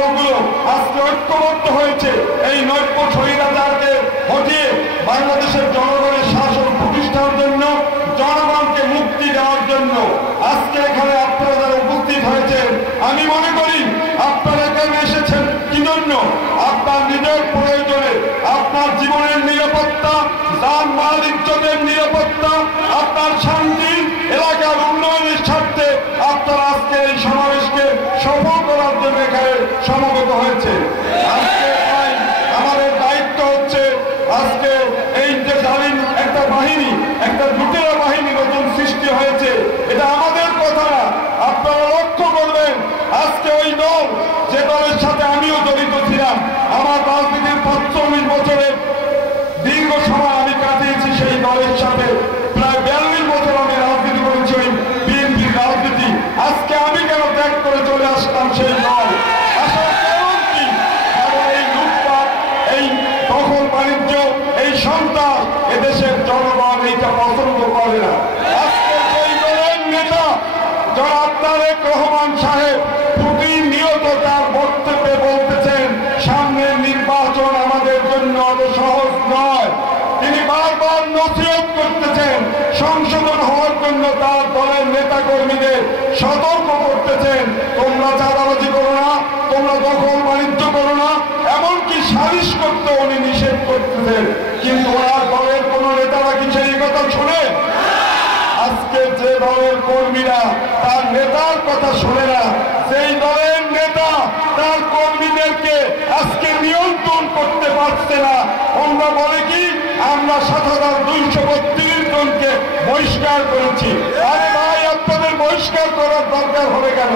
দলগুলো আজকে ঐক্যবদ্ধ হয়েছে এই নৈক্য স্বৈরাচারকে হটিয়ে বাংলাদেশের জনগণের শাসন প্রতিষ্ঠার জন্য, জনগণকে মুক্তি দেওয়ার জন্য। আজকে এখানে আপনারা যারা উপস্থিত হয়েছেন, আমি মনে করি আপনারা এখানে এসেছেন কি জন্য? আপনার নিজের প্রয়োজনে, আপনার জীবনের নিরাপত্তা, যানবাহন ইজ্জতের নিরাপত্তা, আপনার শান্তি, এলাকার উন্নয়নের স্বার্থে আপনারা আজকে এই সমাবেশকে সফল করার জন্য এখানে সমবেত হয়েছে। আজকে আমাদের দায়িত্ব হচ্ছে আজকে এই যে জালিম একটা বাহিনী, একটা লুটেরা বাহিনী নতুন সৃষ্টি হয়েছে, এটা আমাদের কথা না। আপনারা লক্ষ্য করবেন আজকে ওই দল, যে দলের সাথে আমিও জড়িত ছিলাম, আমার রাজনীতির ৪৫ বছরের দীর্ঘ সময় আমি কাটিয়েছি সেই দলের সাথে, প্রায় ৪২ বছর আমি রাজনীতি করেছি ওই বিএনপির রাজনীতি। আজকে আমি কেন ত্যাগ করে চলে আসলাম সেই দল? আসার কারণ কি? কারণ এই লুটপাট, এই দখল বাণিজ্য, এই সন্ত্রাস এদেশের জনগণ এইটা পছন্দ করে না। আজকে সেই দলের নেতা জনাব তারেক রহমান সাহেব প্রতিনিয়ত তার বক্তব্যে বলতেছেন সামনের নির্বাচন আমাদের জন্য অত সহজ নয়। তিনি বারবার নসিহত করতেছেন, সংশোধন হওয়ার জন্য তার দলের নেতা কর্মীদের সতর্ক করতেছেন, তোমরা চাঁদাবাজি করো না, তোমরা দখল বাণিজ্য করো না, এমনকি সালিশ করতে উনি নিষেধ করতেছেন। কিন্তু ওনার দলের কোন নেতারা কি সেই কথা শোনে? আজকে যে দলের কর্মীরা তার নেতার কথা শোনে না, সেই দলের নেতা তার কর্মীদেরকে আজকে নিয়ন্ত্রণ করতে পারছে না। আমরা বলে কি, আমরা ৭,২৩২ জনকে বহিষ্কার করেছি। আরে ভাই, আপনাদের বহিষ্কার করার দরকার হবে কেন?